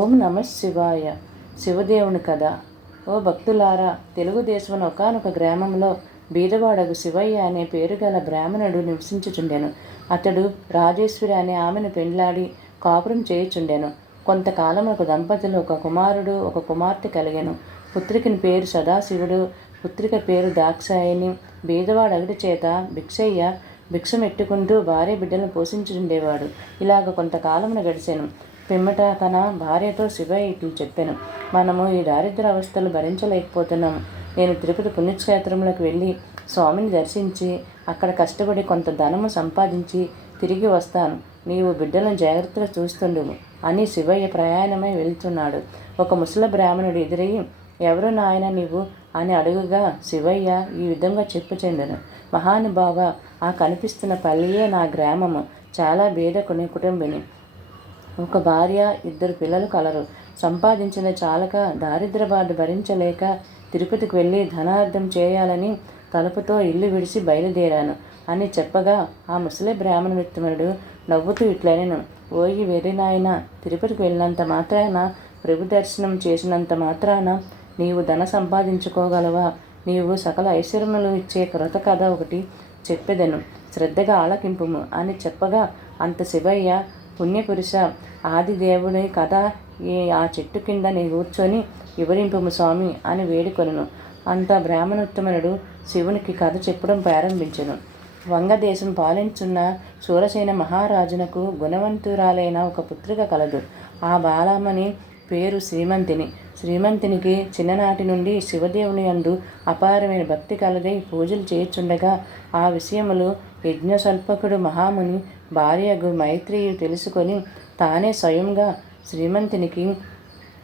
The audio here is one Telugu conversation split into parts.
ఓం నమ శివాయ. శివదేవుని కథ. ఓ భక్తులారా, తెలుగుదేశంలో ఒకానొక గ్రామంలో బీదవాడగు శివయ్య అనే పేరు గల బ్రాహ్మణుడు నివసించుచుండెను. అతడు రాజేశ్వరి అనే ఆమెను పెండ్లాడి కాపురం చేయుచుండెను. కొంతకాలమునకు దంపతులు ఒక కుమారుడు ఒక కుమార్తె కలిగెను. పుత్రికని పేరు సదాశివుడు, పుత్రిక పేరు దాక్షాయణి. బీదవాడగటి చేత భిక్షయ్య భిక్షమెట్టుకుంటూ భార్య బిడ్డలను పోషించుండేవాడు. ఇలాగ కొంతకాలమున గడిచెను. పిమ్మట తన భార్యతో శివయ్య ఇట్లు చెప్పాను: మనము ఈ దారిద్ర అవస్థలు భరించలేకపోతున్నాము. నేను తిరుపతి పుణ్యక్షేత్రంలోకి వెళ్ళి స్వామిని దర్శించి అక్కడ కష్టపడి కొంత ధనము సంపాదించి తిరిగి వస్తాను. నీవు బిడ్డలను జాగ్రత్తగా చూస్తుండుము అని శివయ్య ప్రయాణమై వెళ్తున్నాడు. ఒక ముసలి బ్రాహ్మణుడు ఎదురయ్యి, ఎవరు నాయన నీవు అని అడుగుగా శివయ్య ఈ విధంగా చెప్పుచెందెను: మహానుభావ, ఆ కనిపిస్తున్న పల్లియే నా గ్రామము. చాలా బీద కుటుంబిని. ఒక భార్య, ఇద్దరు పిల్లలు కలరు. సంపాదించిన చాలక దారిద్ర బాధ భరించలేక తిరుపతికి వెళ్ళి ధనార్థం చేయాలని తలుపుతో ఇల్లు విడిచి బయలుదేరాను అని చెప్పగా ఆ ముసలి బ్రాహ్మణోత్తముడు నవ్వుతూ ఇట్లనెను: ఓయి వెర్రి నాయన, తిరుపతికి వెళ్ళినంత మాత్రాన, ప్రభు దర్శనం చేసినంత మాత్రాన నీవు ధన సంపాదించుకోగలవా? నీవు సకల ఐశ్వర్యములు ఇచ్చే కృత కథ ఒకటి చెప్పెదను, శ్రద్ధగా ఆలకింపుము అని చెప్పగా అంత శివయ్య, పుణ్యపురుష, ఆదిదేవుని కథ ఆ చెట్టు కింద నీ కూర్చొని వివరింపుము స్వామి అని వేడుకొనెను. అంత బ్రాహ్మణోత్తముడు శివునికి కథ చెప్పడం ప్రారంభించెను. వంగదేశం పాలించున్న శూరసేన మహారాజునకు గుణవంతురాలైన ఒక పుత్రిక కలదు. ఆ బాలమ్మని పేరు శ్రీమంతిని. శ్రీమంతినికి చిన్ననాటి నుండి శివదేవుని యందు అపారమైన భక్తి కలదై పూజలు చేయుచుండగా ఆ విషయములు యజ్ఞసల్పకుడు మహాముని భార్యగు మైత్రేయి తెలుసుకొని తానే స్వయంగా శ్రీమంతునికి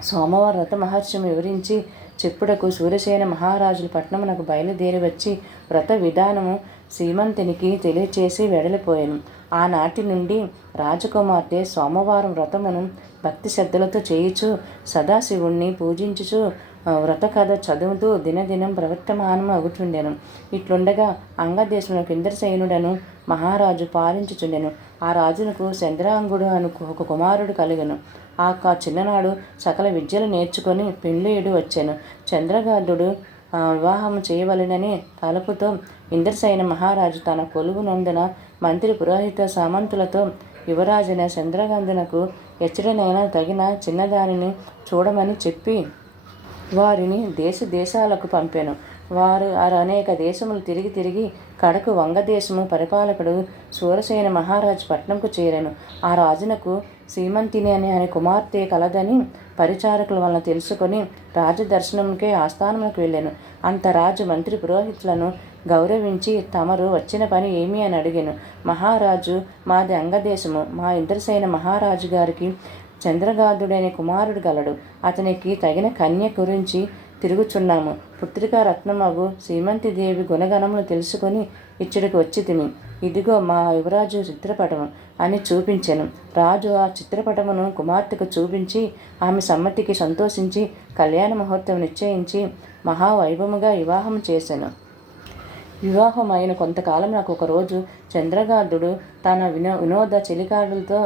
సోమవారం వ్రత మహర్షిని వివరించి చెప్పుటకు శూరసేన మహారాజుల పట్టణమునకు బయలుదేరి వచ్చి వ్రత విధానము శ్రీమంతునికి తెలియచేసి వెడలిపోయాను. ఆనాటి నుండి రాజకుమార్తె సోమవారం వ్రతమును భక్తి శ్రద్ధలతో చేయుచు సదాశివుణ్ణి పూజించుచు వ్రత కథ చదువుతూ దినదినం ప్రవర్తమానం అగుచుండెను. ఇట్లుండగా అంగదేశంలో ఇంద్రసేనుడను మహారాజు పాలించుచుండెను. ఆ రాజునకు చంద్రాంగుడు అను ఒక కుమారుడు కలిగెను. ఆ చిన్ననాడు సకల విద్యలు నేర్చుకొని పెండ్లియుడు వచ్చెను. చంద్రగాధుడు వివాహం చేయవలెనని తలుపుతో ఇంద్రసేన మహారాజు తన కొలువునందున మంత్రి పురోహిత సామంతులతో యువరాజున చంద్రగంధునకు ఎచ్చడనైనా తగిన చిన్నదానిని చూడమని చెప్పి వారిని దేశాలకు పంపాను. వారు అనేక దేశములు తిరిగి కడకు వంగదేశము పరిపాలకుడు శూరసేన మహారాజు పట్నంకు చేరాను. ఆ రాజునకు శ్రీమంతిని అనే కుమార్తె కలదని పరిచారకుల వలన తెలుసుకొని రాజదర్శనంకే ఆస్థానములకు వెళ్ళాను. అంత రాజు మంత్రి పురోహితులను గౌరవించి తమరు వచ్చిన పని ఏమి అని అడిగాను. మహారాజు, మాది అంగదేశము. మా ఇంద్రసేన మహారాజు గారికి చంద్రగాధుడనే కుమారుడు గలడు. అతనికి తగిన కన్య గురించి తిరుగుచున్నాము. పుత్రికా రత్నమగు శ్రీమంతిదేవి గుణగణములు తెలుసుకొని ఇచ్చడికి వచ్చి తిని, ఇదిగో మా యువరాజు చిత్రపటము అని చూపించెను. రాజు ఆ చిత్రపటమును కుమార్తెకు చూపించి ఆమె సమ్మతికి సంతోషించి కళ్యాణ ముహూర్తం నిశ్చయించి మహావైభవముగా వివాహం చేసెను. వివాహం అయిన కొంతకాలం నాకు ఒకరోజు చంద్రగాధుడు తన వినోద చెలికారులతో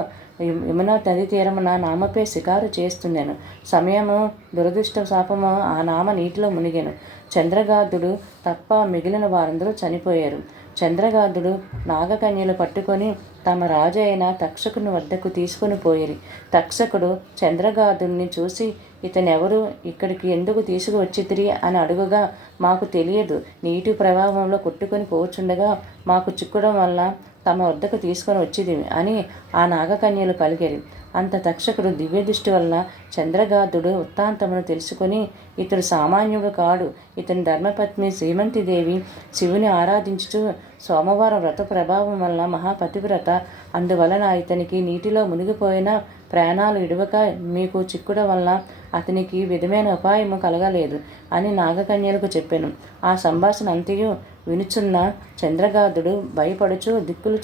యమునా నది తీరమున నామపై షికారు చేస్తున్నాను. సమయము దురదృష్ట శాపము ఆ నామ నీటిలో మునిగాను. చంద్రగాధుడు తప్ప మిగిలిన వారందరూ చనిపోయారు. చంద్రగాధుడు నాగకన్యలు పట్టుకొని తమ రాజు అయిన తక్షకుని వద్దకు తీసుకొని పోయిరి. తక్షకుడు చంద్రగాధుడిని చూసి, ఇతనెవరు, ఇక్కడికి ఎందుకు తీసుకువచ్చితిరి అని అడుగుగా, మాకు తెలియదు, నీటి ప్రవాహంలో కొట్టుకొని పోచుండగా మాకు చిక్కడం వల్ల తమ వద్దకు తీసుకొని వచ్చిదివి అని ఆ నాగకన్యలు పలికిరి. అంత తక్షకుడు దివ్యదృష్టి వలన చంద్రగాధుడు వృత్తాంతమును తెలుసుకొని, ఇతడు సామాన్యుడు కాడు, ఇతని ధర్మపత్ని శ్రీమంతిదేవి శివుని ఆరాధించుచు సోమవారం వ్రత ప్రభావం వలన మహాపతివ్రత, అందువలన ఇతనికి నీటిలో మునిగిపోయిన ప్రాణాలు ఇడవక మీకు చిక్కుడ వలన అతనికి విధమైన ఉపాయము కలగలేదు అని నాగకన్యలకు చెప్పాను. ఆ సంభాషణ అంతయు వినుచున్న చంద్రగాధుడు భయపడుచు దిక్కులు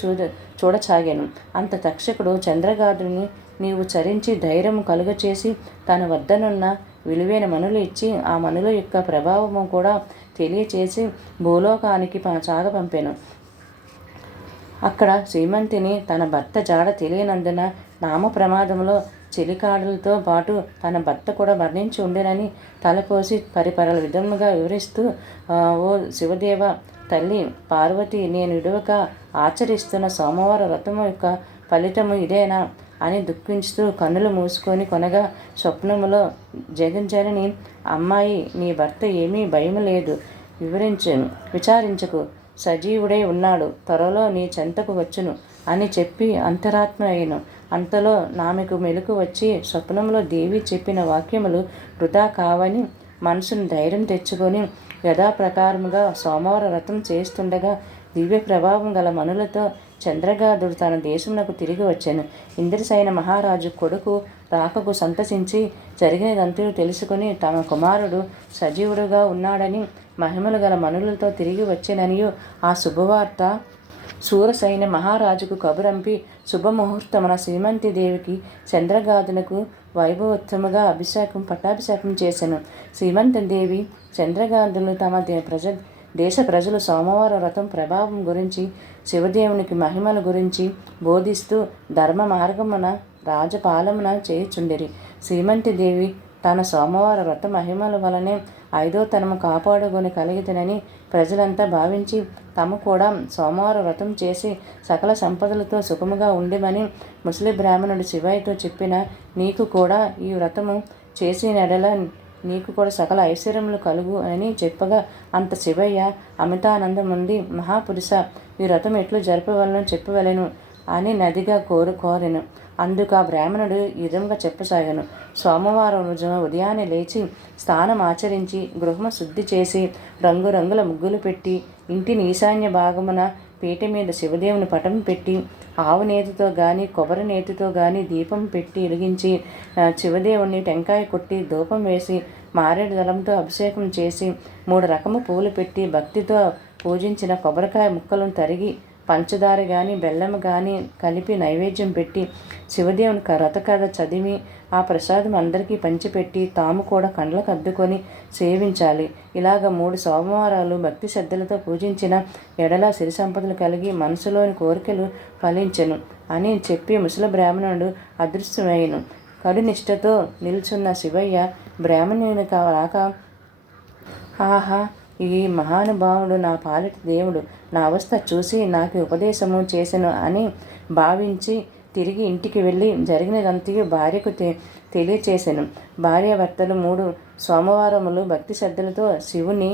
చూడసాగాను. అంత తక్షకుడు చంద్రగాధుడిని నీవు చరించి ధైర్యం కలుగచేసి తన వద్దనున్న విలువైన మనులు ఇచ్చి ఆ మనుల యొక్క ప్రభావము కూడా తెలియచేసి భూలోకానికి సాగ పంపాను. అక్కడ శ్రీమంతిని తన భర్త జాడ తెలియనందున నామ ప్రమాదంలో చెలికాడులతో పాటు తన భర్త కూడా మరణించి ఉండేనని తలపోసి పరిపరల విధముగా వివరిస్తూ, ఓ శివదేవ తల్లి పార్వతి, నేను విడువక ఆచరిస్తున్న సోమవార వ్రతము యొక్క ఫలితము ఇదేనా అని దుఃఖించుతూ కన్నులు మూసుకొని కొనగా స్వప్నములో జగజ్జనని, అమ్మాయి, నీ భర్త ఏమీ భయం లేదు, విచారించకు, సజీవుడై ఉన్నాడు, త్వరలో నీ చెంతకు వచ్చును అని చెప్పి అంతరాత్మ అయిను. అంతలో నామెకు మెలకు వచ్చి స్వప్నంలో దేవి చెప్పిన వాక్యములు వృధా కావని మనసును ధైర్యం తెచ్చుకొని యథాప్రకారముగా సోమవార వ్రతం చేస్తుండగా దివ్య ప్రభావం గల మనులతో చంద్రగాధుడు తన దేశమునకు తిరిగి వచ్చాను. ఇంద్రసైన మహారాజు కొడుకు రాకకు సంతసించి జరిగినదంతయు తెలుసుకుని తమ కుమారుడు సజీవుడుగా ఉన్నాడని మహిమలు గల మనులతో తిరిగి వచ్చాననియు ఆ శుభవార్త సూరసైన మహారాజుకు కబురంపి శుభముహూర్తమున శ్రీమంతిదేవికి చంద్రగాధునకు వైభవోత్తముగా పట్టాభిషేకం చేశాను. శ్రీమంతిదేవి చంద్రగాధులు తమ దేశ ప్రజలు సోమవార వ్రతం ప్రభావం గురించి, శివదేవునికి మహిమల గురించి బోధిస్తూ ధర్మ మార్గమున రాజపాలమున చేయుచుండిరి. శ్రీమంతిదేవి తన సోమవార వ్రత మహిమల వలనే 5వ తనము కాపాడుకొని కలిగితనని ప్రజలంతా భావించి తాము కూడా సోమవార వ్రతం చేసి సకల సంపదలతో సుఖముగా ఉండిమని ముసలి బ్రాహ్మణుడు శివయ్యతో చెప్పిన, నీకు కూడా ఈ వ్రతము చేసినడల నీకు కూడా సకల ఐశ్వర్యములు కలుగు అని చెప్పగా, అంత శివయ్య అమితానందముంది, మహాపురుష, ఈ వ్రతం ఎట్లు జరపవలను చెప్పవలను అని నదిగా కోరెను. అందుకు ఆ బ్రాహ్మణుడు ఈ విధంగా చెప్పసాగాను. సోమవారం రోజున ఉదయాన్నే లేచి స్నానం ఆచరించి గృహము శుద్ధి చేసి రంగురంగుల ముగ్గులు పెట్టి ఇంటిని ఈశాన్య భాగమున పీట మీద శివదేవుని పటం పెట్టి ఆవు నేతితో కానీ కొబ్బరి నేతితో కానీ దీపం పెట్టి వెలిగించి శివదేవుని టెంకాయ కొట్టి ధూపం వేసి మారేడు దళంతో అభిషేకం చేసి 3 రకము పూలు పెట్టి భక్తితో పూజించిన కొబ్బరికాయ ముక్కలను తరిగి పంచదార కానీ బెల్లం కానీ కలిపి నైవేద్యం పెట్టి శివదేవుని వ్రతకథ చదివి ఆ ప్రసాదం అందరికీ పంచిపెట్టి తాము కూడా కండ్లకు అద్దుకొని సేవించాలి. ఇలాగ 3 సోమవారాలు భక్తి శ్రద్ధలతో పూజించిన ఎడల సిరి సంపదలు కలిగి మనసులోని కోరికలు ఫలించెను అని చెప్పి ముసలి బ్రాహ్మణుడు అదృశ్యమయ్యను. కడునిష్టతో నిల్చున్న శివయ్య బ్రాహ్మణుని రాక, ఆహా, ఈ మహానుభావుడు నా పాలిట దేవుడు నా అవస్థ చూసి నాకు ఉపదేశము చేసెను అని భావించి తిరిగి ఇంటికి వెళ్ళి జరిగినదంతయు భార్యకు తెలియచేసెను. భార్యాభర్తలు 3 సోమవారములు భక్తి శ్రద్ధలతో శివుని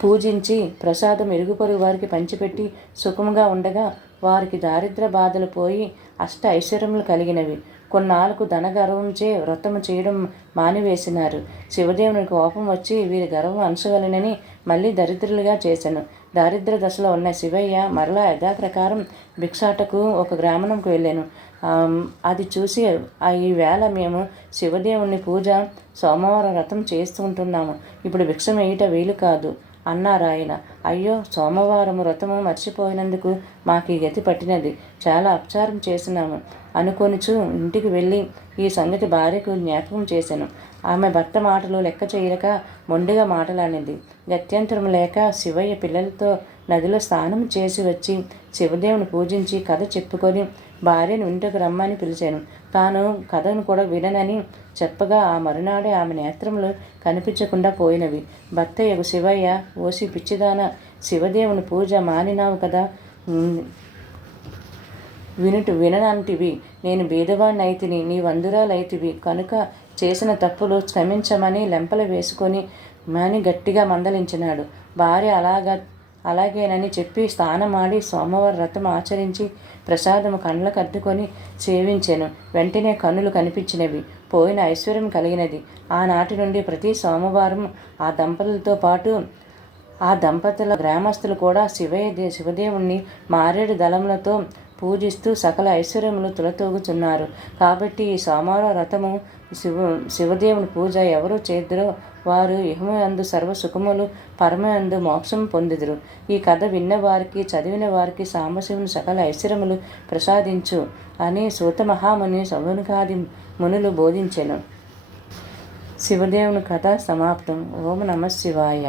పూజించి ప్రసాదం ఇరుగుపొరుగు వారికి పంచిపెట్టి సుఖముగా ఉండగా వారికి దారిద్ర బాధలు పోయి అష్ట ఐశ్వర్యములు కలిగినవి. కొన్నాళ్ళకు ధనగర్వంచే వ్రతము చేయడం మానివేసినారు. శివదేవునికి కోపం వచ్చి వీరి గర్వం అంచగలనని మళ్ళీ దరిద్రులుగా చేశాను. దారిద్ర దశలో ఉన్న శివయ్య మరలా యథాప్రకారం భిక్షాటకు ఒక గ్రామంకు వెళ్ళాను. అది చూసి ఈవేళ మేము శివదేవుని పూజ సోమవారం వ్రతం చేస్తుంటున్నాము, ఇప్పుడు భిక్ష వేయుట వీలు కాదు అన్నారాయన. అయ్యో, సోమవారం వ్రతము మర్చిపోయినందుకు మాకు ఈ గతి పట్టినది, చాలా అపచారం చేసినాము అనుకొనిచు ఇంటికి వెళ్ళి ఈ సంగతి భార్యకు జ్ఞాపకం చేశాను. ఆమె భర్త మాటలు లెక్క చేయలేక మొండిగా మాటలాడింది. గత్యంతరం లేక శివయ్య పిల్లలతో నదిలో స్నానం చేసి వచ్చి శివదేవుని పూజించి కథ చెప్పుకొని భార్యను ఇంటికి రమ్మని పిలిచాను. తాను కథను కూడా విననని చెప్పగా ఆ మరునాడే ఆమె నేత్రములు కనిపించకుండా పోయినవి. భర్త యగు శివయ్య, ఓసి పిచ్చిదాన, శివదేవుని పూజ మానినావు కదా, విననంటివి, నేను బీదవాణ్ణైతిని, నీ వందురాలైతివి కనుక చేసిన తప్పులు క్షమించమని లెంపలు వేసుకొని మని గట్టిగా మందలించినాడు. భార్య అలాగేనని చెప్పి స్నానమాడి సోమవార వ్రతం ఆచరించి ప్రసాదము కండ్లకు అద్దుకొని సేవించెను. వెంటనే కన్నులు కనిపించినవి, పోయిన ఐశ్వర్యం కలిగినది. ఆనాటి నుండి ప్రతి సోమవారం ఆ దంపతులతో పాటు ఆ దంపతుల గ్రామస్తులు కూడా శివదేవుణ్ణి మారేడు దళములతో పూజిస్తూ సకల ఐశ్వర్యములు తులతూగుచున్నారు. కాబట్టి ఈ సోమవార వ్రతము శివదేవుని పూజ ఎవరు చేద్దరో వారు ఇహమందు సర్వ సుఖములు, పరమందు మోక్షం పొందుదురు. ఈ కథ విన్నవారికి చదివిన వారికి సాంబశివుని సకల ఐశ్వర్యములు ప్రసాదించు అని సూత మహాముని సౌనకాది మునులు బోధించెను. శివదేవుని కథ సమాప్తం. ఓం నమః శివాయ.